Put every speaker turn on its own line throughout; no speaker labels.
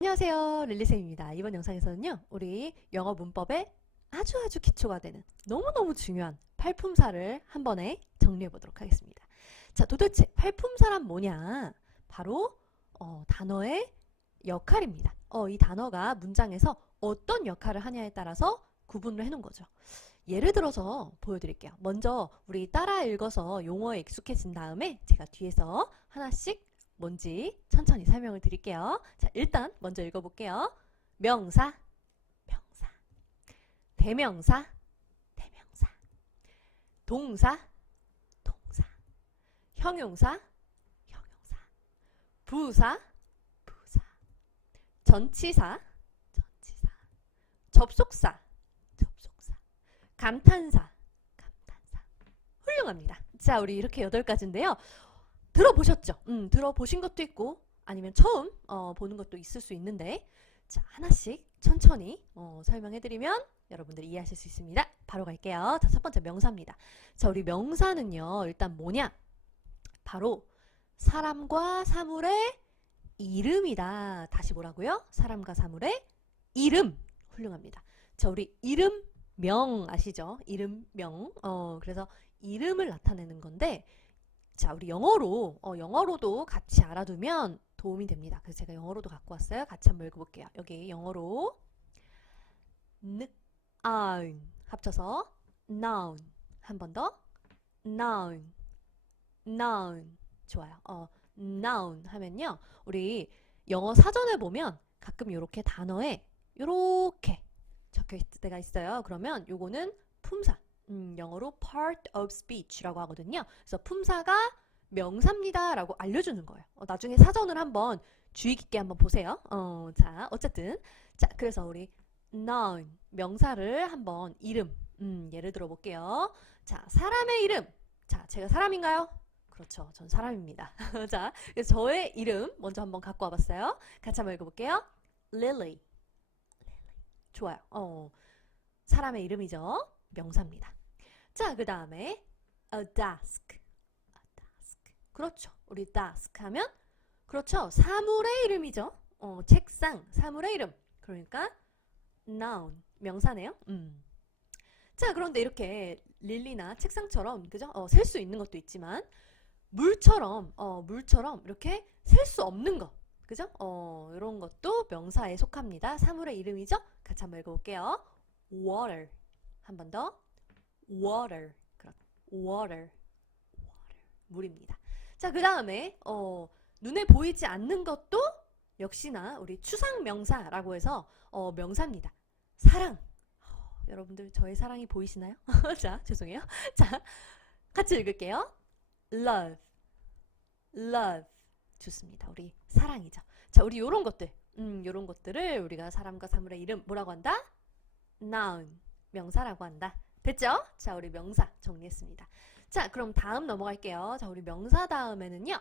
안녕하세요 릴리쌤입니다. 이번 영상에서는요 우리 영어 문법에 아주 아주 기초가 되는 너무너무 중요한 팔품사를 한 번에 정리해 보도록 하겠습니다. 자 도대체 팔품사란 뭐냐? 바로 어, 단어의 역할입니다. 어, 이 단어가 문장에서 어떤 역할을 하냐에 따라서 구분을 해 놓은 거죠. 예를 들어서 보여드릴게요. 먼저 우리 따라 읽어서 용어에 익숙해진 다음에 제가 뒤에서 하나씩 뭔지 천천히 설명을 드릴게요. 자, 일단 먼저 읽어볼게요. 명사, 명사, 대명사, 대명사, 동사, 동사, 형용사, 형용사, 부사, 부사, 전치사, 전치사, 접속사, 접속사, 감탄사, 감탄사. 훌륭합니다. 자, 우리 이렇게 여덟 가지인데요. 들어보셨죠? 음, 들어보신 것도 있고 아니면 처음 어, 보는 것도 있을 수 있는데 자 하나씩 천천히 어, 설명해드리면 여러분들이 이해하실 수 있습니다. 바로 갈게요. 자, 첫 번째 명사입니다. 자, 우리 명사는요, 일단 뭐냐? 바로 사람과 사물의 이름이다. 다시 뭐라고요? 사람과 사물의 이름. 훌륭합니다. 자, 우리 이름 명 아시죠? 이름 명. 어, 그래서 이름을 나타내는 건데 자, 우리 영어로, 어, 영어로도 같이 알아두면 도움이 됩니다. 그래서 제가 영어로도 갖고 왔어요. 같이 한번 읽어볼게요. 여기 영어로 noun 합쳐서 noun 한 번 더 noun noun 좋아요. 어, noun 하면요. 우리 영어 사전에 보면 가끔 이렇게 단어에 이렇게 적혀 있을 때가 있어요. 그러면 요거는 품사 음, 영어로 part of speech라고 하거든요. 그래서 품사가 명사입니다라고 알려주는 거예요. 어, 나중에 사전을 한번 주의 깊게 한번 보세요. 어, 자, 어쨌든 자, 그래서 우리 noun 명사를 한번 이름 음, 예를 들어 볼게요. 자, 사람의 이름. 자, 제가 사람인가요? 그렇죠. 전 사람입니다. 자, 그래서 저의 이름 먼저 한번 갖고 와봤어요. 같이 한번 읽어볼게요. Lily. 좋아요. 어, 사람의 이름이죠. 명사입니다. 자, 그 다음에 a desk. a desk. 그렇죠. 우리 desk 하면 그렇죠. 사물의 이름이죠. 어, 책상, 사물의 이름. 그러니까 noun, 명사네요. 음. 자, 그런데 이렇게 릴리나 책상처럼 그죠? 어, 셀 수 있는 것도 있지만 물처럼 어, 물처럼 이렇게 셀 수 없는 것. 그죠? 어, 이런 것도 명사에 속합니다. 사물의 이름이죠? 같이 한번 읽어 볼게요. water. 한 번 더. Water. 그렇 water. water. 물입니다. 자, 그 다음에, 어, 눈에 보이지 않는 것도 역시나 우리 추상 명사라고 해서, 어, 명사입니다. 사랑. 어, 여러분들 저의 사랑이 보이시나요? 자, 죄송해요. 자, 같이 읽을게요. love. love. 좋습니다. 우리 사랑이죠. 자, 우리 요런 것들. 음, 요런 것들을 우리가 사람과 사물의 이름 뭐라고 한다? noun. 명사라고 한다. 됐죠? 자, 우리 명사 정리했습니다. 자, 그럼 다음 넘어갈게요. 자, 우리 명사 다음에는요.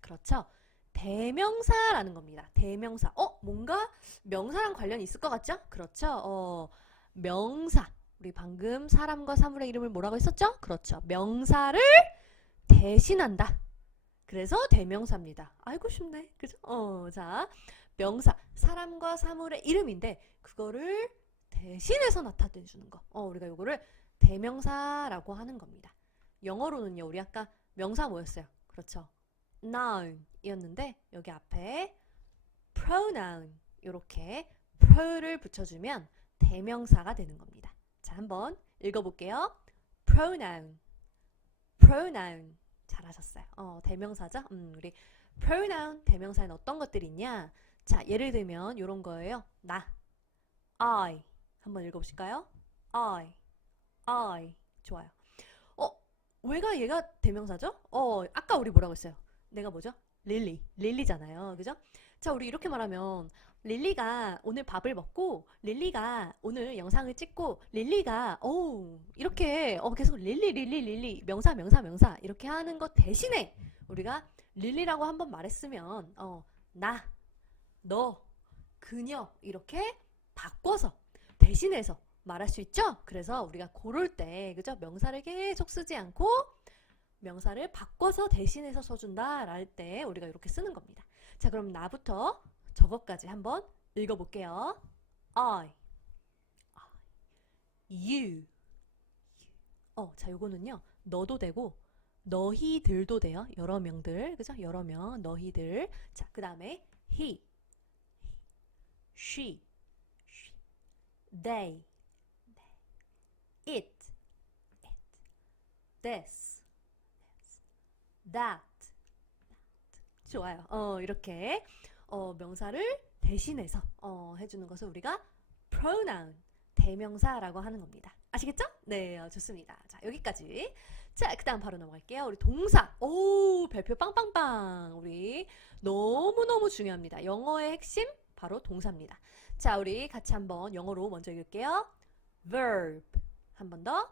그렇죠. 대명사라는 겁니다. 대명사. 어, 뭔가 명사랑 관련이 있을 것 같죠? 그렇죠. 어, 명사. 우리 방금 사람과 사물의 이름을 뭐라고 했었죠? 그렇죠. 명사를 대신한다. 그래서 대명사입니다. 아이고 쉽네. 그죠? 어, 자, 명사. 사람과 사물의 이름인데 그거를 대신해서 나타내 주는 거. 어, 우리가 요거를 대명사라고 하는 겁니다. 영어로는요. 우리 아까 명사 뭐였어요? 그렇죠. noun 이었는데 여기 앞에 pronoun 이렇게 pro를 붙여주면 대명사가 되는 겁니다. 자, 한번 읽어볼게요. pronoun, pronoun 잘하셨어요. 어, 대명사죠? 음, 우리 pronoun 대명사에는 어떤 것들이 있냐? 자, 예를 들면 이런 거예요. 나, I 한번 읽어보실까요? I, I 좋아요. 어, 왜가 얘가 대명사죠? 어, 아까 우리 뭐라고 했어요? 내가 뭐죠? 릴리, 릴리잖아요. 그죠? 자, 우리 이렇게 말하면 릴리가 오늘 밥을 먹고 릴리가 오늘 영상을 찍고 릴리가 어우 이렇게 어 계속 릴리 릴리 릴리 명사 명사 명사 이렇게 하는 것 대신에 우리가 릴리라고 한번 말했으면 어 나 너 그녀 이렇게 바꿔서 대신해서 말할 수 있죠? 그래서 우리가 고를 때 그죠? 명사를 계속 쓰지 않고 명사를 바꿔서 대신해서 써준다 랄 때 우리가 이렇게 쓰는 겁니다. 자, 그럼 나부터 저것까지 한번 읽어볼게요. I, you. 어, 자, 요거는요. 너도 되고 너희들도 돼요. 여러 명들. 그죠? 여러 명. 너희들. 자, 그 다음에 he, she, they, it, it, this, that. 좋아요. 어, 이렇게 어, 명사를 대신해서 어, 해주는 것을 우리가 pronoun, 대명사라고 하는 겁니다. 아시겠죠? 네, 어, 좋습니다. 자, 여기까지. 자, 그 다음 바로 넘어갈게요. 우리 동사. 오, 별표 빵빵빵. 우리 너무너무 중요합니다. 영어의 핵심, 바로 동사입니다. 자, 우리 같이 한번 영어로 먼저 읽을게요. verb. 한 번 더.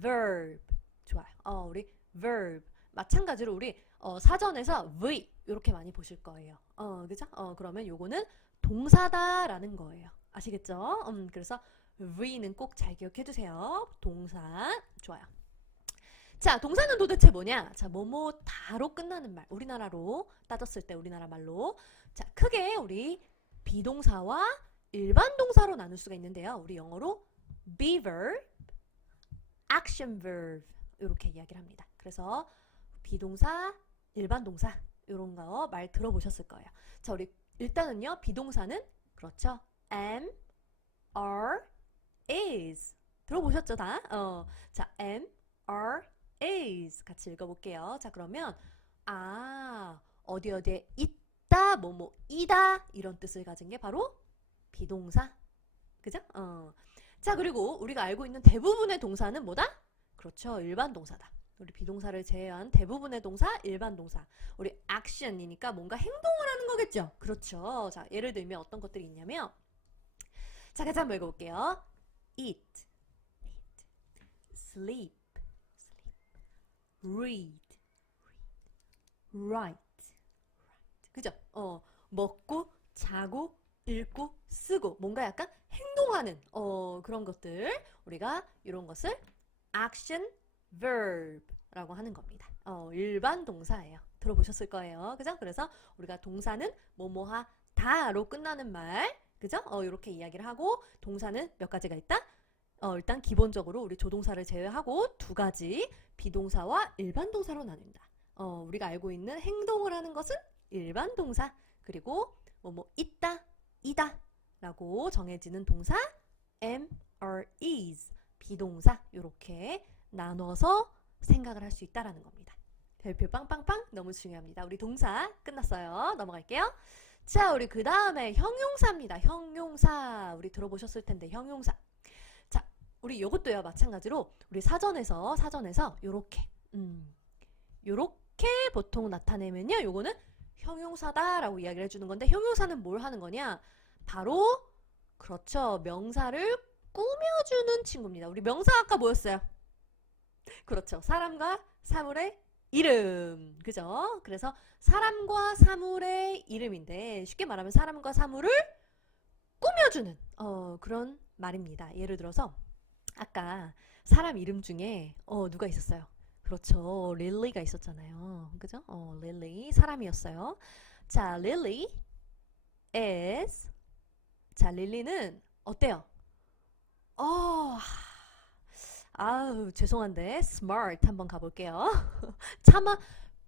verb. 좋아요. 어, 우리 verb. 마찬가지로 우리 어, 사전에서 v 이렇게 많이 보실 거예요. 어, 그죠? 어, 그러면 요거는 동사다라는 거예요. 아시겠죠? 음, 그래서 v는 꼭 잘 기억해 두세요. 동사. 좋아요. 자, 동사는 도대체 뭐냐? 자, 뭐뭐 다로 끝나는 말. 우리나라로 따졌을 때 우리나라 말로. 자, 크게 우리 비동사와 일반 동사로 나눌 수가 있는데요. 우리 영어로 be verb, action verb 이렇게 이야기를 합니다. 그래서 비동사, 일반 동사 이런 거 말 들어보셨을 거예요. 자, 우리 일단은요. 비동사는 그렇죠. am, are, is 들어보셨죠 다? 어, 자, am, are, is 같이 읽어볼게요. 자, 그러면 아 어디 어디에 있 다, 뭐뭐 이다 이런 뜻을 가진 게 바로 비동사, 그죠? 어. 자, 그리고 우리가 알고 있는 대부분의 동사는 뭐다? 그렇죠, 일반 동사다. 우리 비동사를 제외한 대부분의 동사, 일반 동사. 우리 action이니까 뭔가 행동을 하는 거겠죠? 그렇죠. 자, 예를 들면 어떤 것들이 있냐면 자, 같이 한번 읽어 볼게요. eat, eat, sleep, sleep, read, read, write? 어, 먹고, 자고, 읽고, 쓰고, 뭔가 약간 행동하는, 어, 그런 것들. 우리가 이런 것을 action verb라고 하는 겁니다. 어, 일반 동사예요. 들어보셨을 거예요. 그죠? 그래서 우리가 동사는 뭐뭐하 다로 끝나는 말, 그죠? 어, 이렇게 이야기를 하고 동사는 몇 가지가 있다? 어, 일단 기본적으로 우리 조동사를 제외하고 두 가지 비동사와 일반 동사로 나눈다. 어, 우리가 알고 있는 행동을 하는 것은 일반 동사, 그리고 뭐 뭐 있다, 이다 라고 정해지는 동사 am, are, is 비동사 이렇게 나눠서 생각을 할 수 있다라는 겁니다. 별표 빵빵빵 너무 중요합니다. 우리 동사 끝났어요. 넘어갈게요. 자, 우리 그 다음에 형용사입니다. 형용사. 우리 들어보셨을 텐데, 형용사. 자, 우리 요것도요, 마찬가지로, 우리 사전에서, 사전에서, 요렇게, 음, 요렇게 보통 나타내면요, 요거는 형용사다라고 이야기를 해주는 건데, 형용사는 뭘 하는 거냐? 바로, 그렇죠, 명사를 꾸며주는 친구입니다. 우리 명사 아까 뭐였어요? 그렇죠. 사람과 사물의 이름. 그죠? 그래서 사람과 사물의 이름인데 쉽게 말하면 사람과 사물을 꾸며주는 어, 그런 말입니다. 예를 들어서 아까 사람 이름 중에 어, 누가 있었어요? 그렇죠. 릴리가 있었잖아요. 그죠? 어, 릴리 사람이었어요. 자, 릴리 is 자, 릴리는 어때요? 어, 아우 죄송한데 smart 한번 가 볼게요. 차마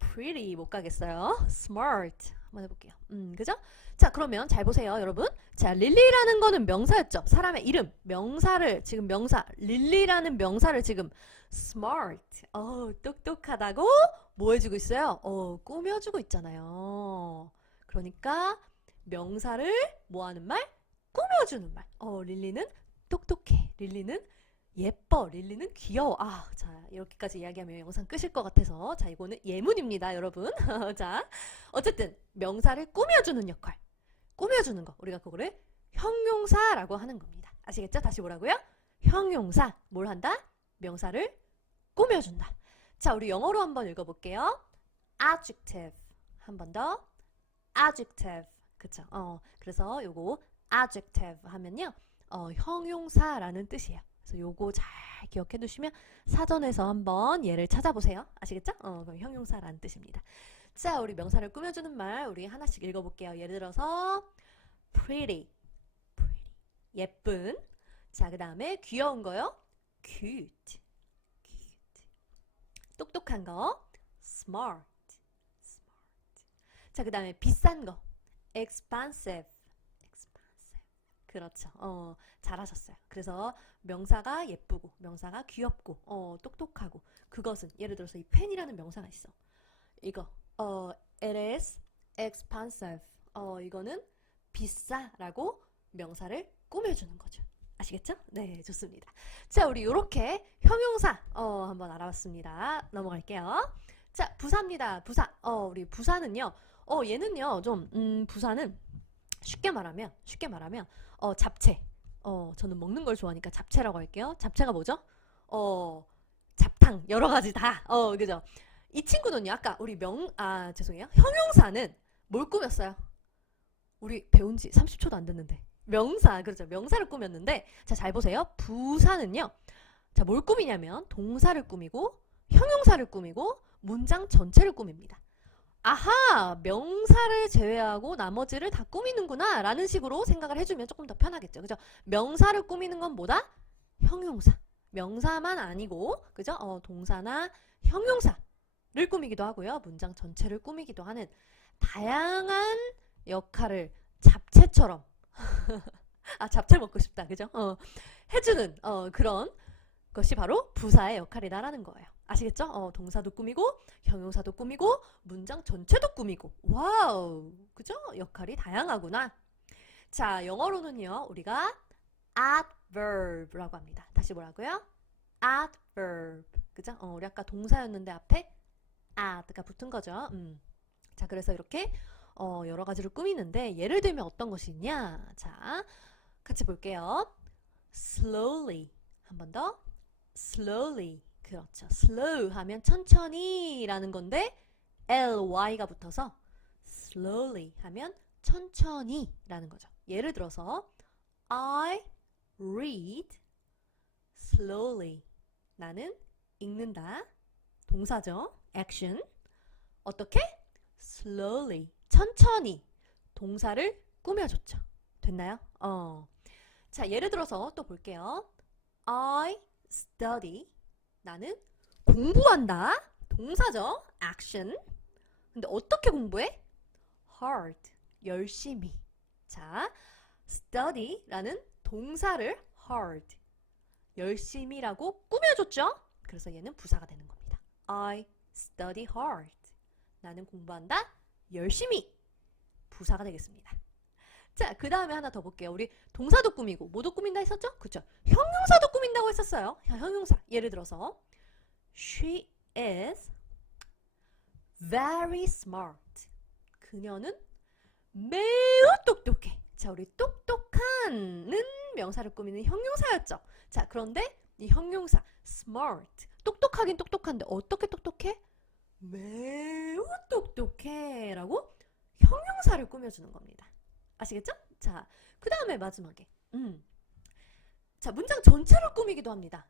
pretty 못 가겠어요. smart 한번 해볼게요. 음 그죠? 자 그러면 잘 보세요 여러분. 자 릴리라는 거는 명사였죠. 사람의 이름 명사를 지금 명사 릴리라는 명사를 지금 smart 어 똑똑하다고 뭐 해주고 있어요? 어 꾸며주고 있잖아요. 그러니까 명사를 뭐 하는 말? 꾸며주는 말. 어 릴리는 똑똑해. 릴리는 예뻐. 릴리는 귀여워. 아, 자, 이렇게까지 이야기하면 영상 끄실 것 같아서. 자, 이거는 예문입니다, 여러분. 자, 어쨌든, 명사를 꾸며주는 역할. 꾸며주는 거. 우리가 그거를 형용사라고 하는 겁니다. 아시겠죠? 다시 뭐라고요? 형용사. 뭘 한다? 명사를 꾸며준다. 자, 우리 영어로 한번 읽어볼게요. adjective. 한 번 더. adjective. 그쵸? 어, 그래서 요거 adjective 하면요. 어, 형용사라는 뜻이에요. 그래서 요거 잘 기억해 두시면 사전에서 한번 얘를 찾아보세요. 아시겠죠? 어, 그럼 형용사라는 뜻입니다. 자, 우리 명사를 꾸며주는 말 우리 하나씩 읽어볼게요. 예를 들어서 pretty, pretty, 예쁜. 자, 그 다음에 귀여운 거요. cute, cute. 똑똑한 거. smart, smart. 자, 그 다음에 비싼 거. expensive. 그렇죠. 어, 잘하셨어요. 그래서 명사가 예쁘고, 명사가 귀엽고, 어, 똑똑하고. 그것은 예를 들어서 이 펜이라는 명사가 있어. 이거, 어, it is expensive. 어, 이거는 비싸라고 명사를 꾸며주는 거죠. 아시겠죠? 네, 좋습니다. 자, 우리 요렇게 형용사, 어, 한번 알아봤습니다. 넘어갈게요. 자, 부사입니다. 부사. 어, 우리 부사는요, 어, 얘는요, 좀, 음, 부사는 쉽게 말하면, 쉽게 말하면, 어, 잡채. 어, 저는 먹는 걸 좋아하니까 잡채라고 할게요. 잡채가 뭐죠? 어, 잡탕, 여러 가지 다. 어, 그죠? 이 친구는요, 아까 우리 명, 아, 죄송해요. 형용사는 뭘 꾸몄어요? 우리 배운 지 30초도 안 됐는데. 명사, 그렇죠. 명사를 꾸몄는데, 자, 잘 보세요. 부사는요, 자, 뭘 꾸미냐면, 동사를 꾸미고, 형용사를 꾸미고, 문장 전체를 꾸밉니다. 아하! 명사를 제외하고 나머지를 다 꾸미는구나. 라는 식으로 생각을 해주면 조금 더 편하겠죠. 그죠? 명사를 꾸미는 건 뭐다? 형용사. 명사만 아니고, 그죠? 어, 동사나 형용사를 꾸미기도 하고요. 문장 전체를 꾸미기도 하는 다양한 역할을 잡채처럼 아 잡채 먹고 싶다 그죠? 어, 해주는 어, 그런 것이 바로 부사의 역할이다라는 거예요. 아시겠죠? 어, 동사도 꾸미고 형용사도 꾸미고 문장 전체도 꾸미고 와우 그죠? 역할이 다양하구나. 자 영어로는요 우리가 adverb라고 합니다. 다시 뭐라고요? adverb 그죠? 어, 우리 아까 동사였는데 앞에 ad가 붙은 거죠. 음. 자 그래서 이렇게 어, 여러 가지를 꾸미는데 예를 들면 어떤 것이 있냐? 자, 같이 볼게요. slowly 한 번 더. slowly 그렇죠. slow 하면 천천히 라는 건데 ly가 붙어서 slowly 하면 천천히 라는 거죠. 예를 들어서 I read slowly 나는 읽는다. 동사죠. action 어떻게? slowly 천천히 동사를 꾸며줬죠. 됐나요? 어. 자, 예를 들어서 또 볼게요. I study. 나는 공부한다. 동사죠. action. 근데 어떻게 공부해? hard. 열심히. 자, study라는 동사를 hard. 열심히라고 꾸며줬죠? 그래서 얘는 부사가 되는 겁니다. I study hard. 나는 공부한다. 열심히 부사가 되겠습니다. 자, 그 다음에 하나 더 볼게요. 우리 동사도 꾸미고 뭐도 꾸민다 했었죠? 그쵸? 형용사도 꾸민다고 했었어요. 자, 형용사. 예를 들어서 She is very smart. 그녀는 매우 똑똑해. 자, 우리 똑똑한은 명사를 꾸미는 형용사였죠. 자, 그런데 이 형용사 smart. 똑똑하긴 똑똑한데 어떻게 똑똑해? 매우 똑똑해 라고 형용사를 꾸며주는 겁니다. 아시겠죠? 자, 그 다음에 마지막에 음. 자, 문장 전체를 꾸미기도 합니다.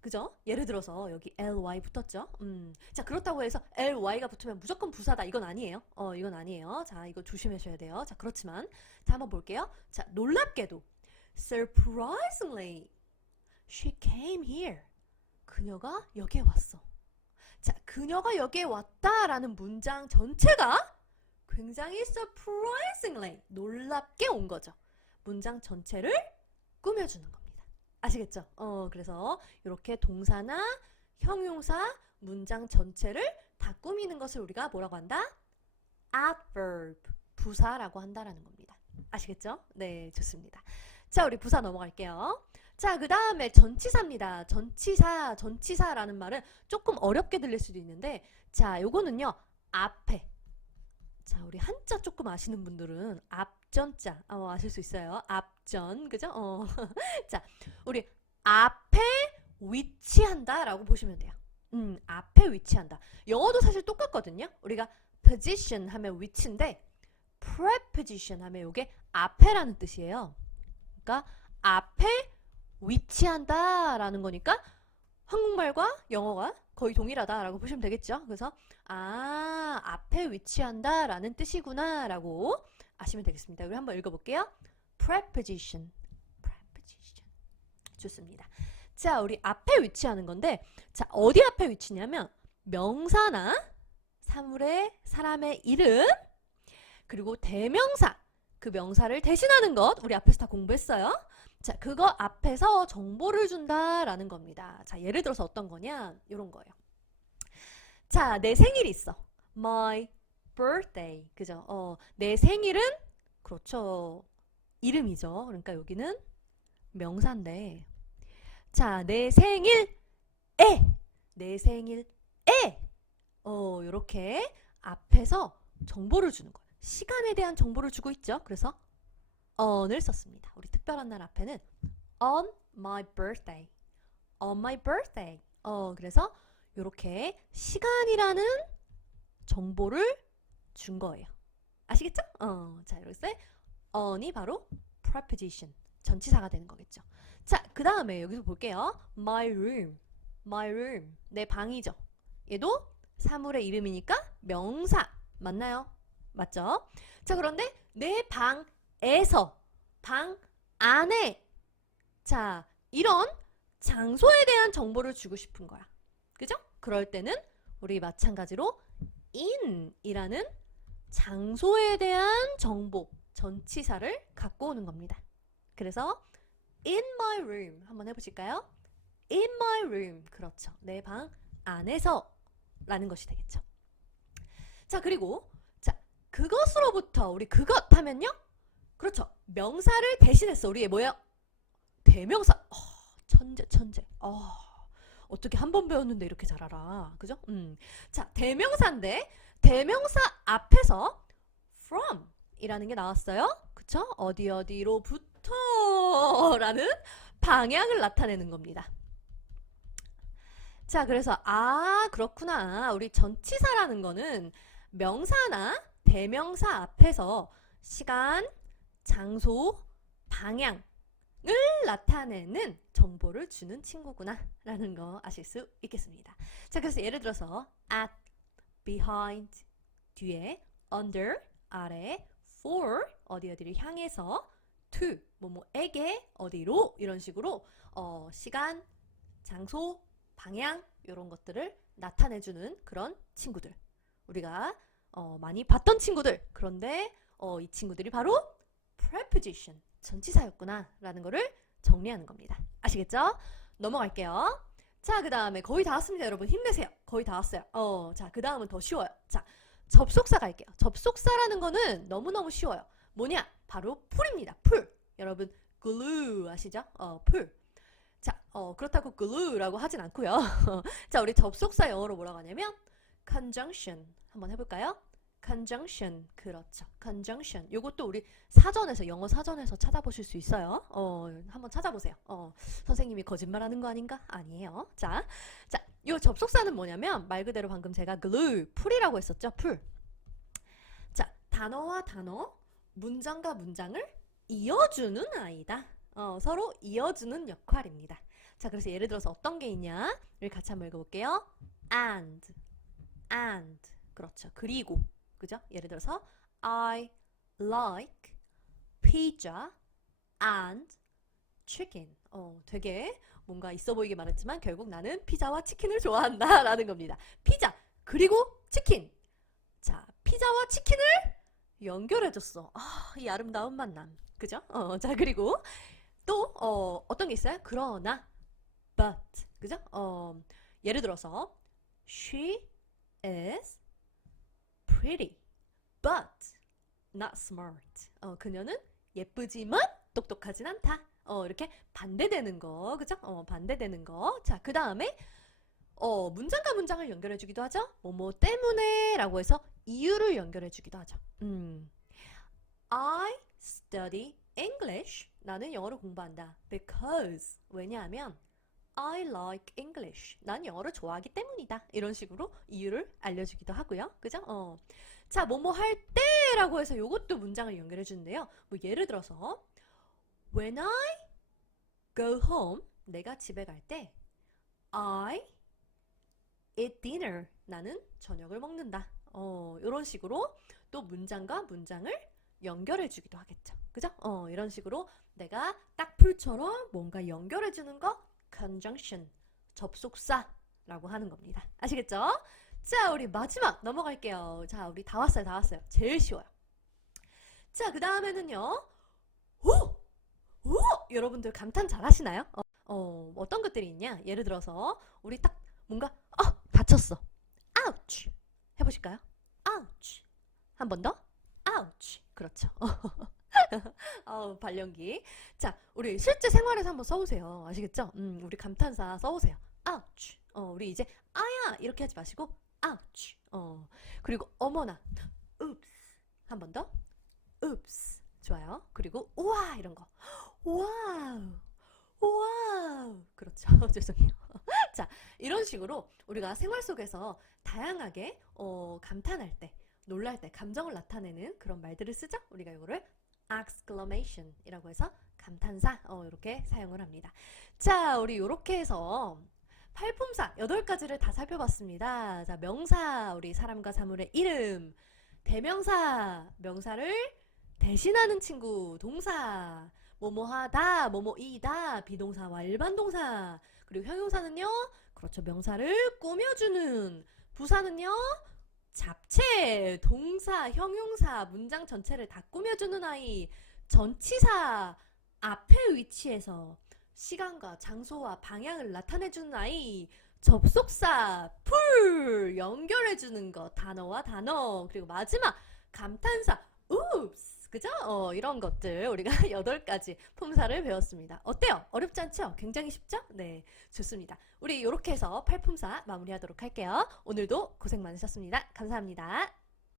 그죠? 예를 들어서 여기 ly 붙었죠? 음. 자, 그렇다고 해서 ly가 붙으면 무조건 부사다. 이건 아니에요. 어, 이건 아니에요. 자, 이거 조심하셔야 돼요. 자, 그렇지만 자, 한번 볼게요. 자, 놀랍게도 surprisingly she came here. 그녀가 여기에 왔어. 자, 그녀가 여기에 왔다라는 문장 전체가 굉장히 surprisingly 놀랍게 온 거죠. 문장 전체를 꾸며주는 겁니다. 아시겠죠? 어, 그래서 이렇게 동사나 형용사, 문장 전체를 다 꾸미는 것을 우리가 뭐라고 한다? adverb, 부사라고 한다라는 겁니다. 아시겠죠? 네, 좋습니다. 자, 우리 부사 넘어갈게요. 자, 그 다음에 전치사입니다. 전치사, 전치사라는 말은 조금 어렵게 들릴 수도 있는데, 자, 요거는요, 앞에. 자, 우리 한자 조금 아시는 분들은 앞전자, 어, 아실 수 있어요. 앞전, 그죠? 어. 자, 우리 앞에 위치한다 라고 보시면 돼요. 음, 앞에 위치한다. 영어도 사실 똑같거든요. 우리가 position 하면 위치인데, preposition 하면 요게 앞에라는 뜻이에요. 그러니까 앞에 위치한다 라는 거니까 한국말과 영어가 거의 동일하다라고 보시면 되겠죠. 그래서 아 앞에 위치한다 라는 뜻이구나 라고 아시면 되겠습니다. 우리 한번 읽어볼게요. preposition, preposition. 좋습니다. 자, 우리 앞에 위치하는 건데, 자 어디 앞에 위치냐면 명사나 사물의 사람의 이름 그리고 대명사 그 명사를 대신하는 것 우리 앞에서 다 공부했어요. 자, 그거 앞에서 정보를 준다라는 겁니다. 자, 예를 들어서 어떤 거냐? 이런 거예요. 자, 내 생일이 있어. My birthday. 그죠? 어, 내 생일은 그렇죠. 이름이죠. 그러니까 여기는 명사인데. 자, 내 생일에 내 생일에 어, 요렇게 앞에서 정보를 주는 거예요. 시간에 대한 정보를 주고 있죠. 그래서 on을 썼습니다. 우리 특별한 날 앞에는 on my birthday. on my birthday. 어, 그래서 요렇게 시간이라는 정보를 준 거예요. 아시겠죠? 어, 자, 이렇게 on이 바로 preposition. 전치사가 되는 거겠죠. 자, 그 다음에 여기서 볼게요. my room. my room. 내 방이죠. 얘도 사물의 이름이니까 명사. 맞나요? 맞죠? 자, 그런데 내 방에서 방 안에 자, 이런 장소에 대한 정보를 주고 싶은 거야. 그럴 때는 우리 마찬가지로 in이라는 장소에 대한 정보, 전치사를 갖고 오는 겁니다. 그래서 in my room 한번 해보실까요? in my room 그렇죠. 내 방 안에서 라는 것이 되겠죠. 자 그리고 자 그것으로부터 우리 그것 하면요. 그렇죠. 명사를 대신했어. 우리 뭐예요? 대명사. 어, 천재 천재. 어, 어떻게 한 번 배웠는데 이렇게 잘 알아. 그죠? 음. 자 대명사인데 대명사 앞에서 from 이라는 게 나왔어요. 그쵸? 어디 어디로부터 라는 방향을 나타내는 겁니다. 자, 그래서 아, 그렇구나. 우리 전치사라는 거는 명사나 대명사 앞에서 시간, 장소, 방향 을 나타내는 정보를 주는 친구구나 라는 거 아실 수 있겠습니다. 자, 그래서 예를 들어서 at, behind, 뒤에, under, 아래, for, 어디 어디를 향해서, to, 뭐뭐에게, 어디로 이런 식으로 어, 시간, 장소, 방향 이런 것들을 나타내주는 그런 친구들 우리가 어, 많이 봤던 친구들 그런데 어, 이 친구들이 바로 preposition 전치사였구나 라는 거를 정리하는 겁니다. 아시겠죠? 넘어갈게요. 자 그 다음에 거의 다 왔습니다 여러분. 힘내세요. 거의 다 왔어요. 어, 자 그 다음은 더 쉬워요. 자 접속사 갈게요. 접속사라는 거는 너무너무 쉬워요. 뭐냐? 바로 풀입니다. 풀. 여러분 glue 아시죠? 어, 풀. 자, 어, 그렇다고 glue라고 하진 않고요. 자, 우리 접속사 영어로 뭐라고 하냐면 conjunction 한번 해볼까요? Conjunction 그렇죠. conjunction 요것도 우리 사전에서 영어 사전에서 찾아보실 수 있어요. 어, 한번 찾아보세요. 어, 선생님이 거짓말하는 거 아닌가? 아니에요. 자, 자, 요 접속사는 뭐냐면 말 그대로 방금 제가 glue 풀이라고 했었죠. 풀. 자, 단어와 단어, 문장과 문장을 이어주는 아이다. 어, 서로 이어주는 역할입니다. 자, 그래서 예를 들어서 어떤 게 있냐? 를 같이 한번 읽어볼게요. and, and. 그렇죠. 그리고, 그죠? 예를 들어서 I like pizza and chicken. 어, 되게 뭔가 있어 보이게 말했지만 결국 나는 피자와 치킨을 좋아한다 라는 겁니다. 피자, 그리고 치킨. 자, 피자와 치킨을 연결해줬어. 아, 이 아름다운 만남. 그죠? 어, 자, 그리고 또 어, 어떤 게 있어요? 그러나 but 그죠? 어, 예를 들어서 she is pretty but not smart. 어, 그녀는 예쁘지만 똑똑하진 않다. 어, 이렇게 반대되는 거, 그죠? 어, 반대되는 거. 자, 그 다음에 어, 문장과 문장을 연결해 주기도 하죠. 뭐, 뭐 때문에 라고 해서 이유를 연결해 주기도 하죠. 음, I study English. 나는 영어를 공부한다. Because 왜냐하면 I like English. 난 영어를 좋아하기 때문이다. 이런 식으로 이유를 알려주기도 하고요. 그죠? 어. 자, 뭐뭐 할 때라고 해서 이것도 문장을 연결해 주는데요. 뭐 예를 들어서 When I go home, 내가 집에 갈 때 I eat dinner. 나는 저녁을 먹는다. 어, 이런 식으로 또 문장과 문장을 연결해 주기도 하겠죠. 그죠? 어, 이런 식으로 내가 딱 풀처럼 뭔가 연결해 주는 거 conjunction. 접속사라고 하는 겁니다. 아시겠죠? 자, 우리 마지막 넘어갈게요. 자, 우리 다 왔어요. 다 왔어요. 제일 쉬워요. 자, 그 다음에는요. 오! 오! 여러분들 감탄 잘 하시나요? 어, 어, 어떤 것들이 있냐? 예를 들어서 우리 딱 뭔가 어, 다쳤어. ouch. 해 보실까요? ouch. 한 번 더. ouch. 그렇죠. 아우, 발연기. 자, 우리 실제 생활에서 한번 써보세요. 아시겠죠? 음, 우리 감탄사 써보세요. ouch. 어, 우리 이제 아야 이렇게 하지 마시고 ouch. 어, 그리고 어머나. oops. 한번 더. oops. 좋아요. 그리고 우와 이런 거. 와우. 와우. 그렇죠. 죄송해요. 자, 이런 식으로 우리가 생활 속에서 다양하게 어, 감탄할 때, 놀랄 때 감정을 나타내는 그런 말들을 쓰죠. 우리가 이거를 exclamation이라고 해서 감탄사 어, 이렇게 사용을 합니다. 자, 우리 이렇게 해서 팔품사 8가지를 다 살펴봤습니다. 자, 명사, 우리 사람과 사물의 이름, 대명사, 명사를 대신하는 친구, 동사, 뭐뭐하다, 뭐뭐이다, 비동사와 일반 동사, 그리고 형용사는요, 그렇죠, 명사를 꾸며주는, 부사는요, 잡채, 동사, 형용사, 문장 전체를 다 꾸며주는 아이, 전치사, 앞에 위치해서 시간과 장소와 방향을 나타내주는 아이, 접속사, 풀, 연결해주는 것, 단어와 단어, 그리고 마지막, 감탄사, oops, 그죠? 어, 이런 것들 우리가 여덟 가지 품사를 배웠습니다. 어때요? 어렵지 않죠? 굉장히 쉽죠? 네, 좋습니다. 우리 이렇게 해서 팔품사 마무리하도록 할게요. 오늘도 고생 많으셨습니다. 감사합니다.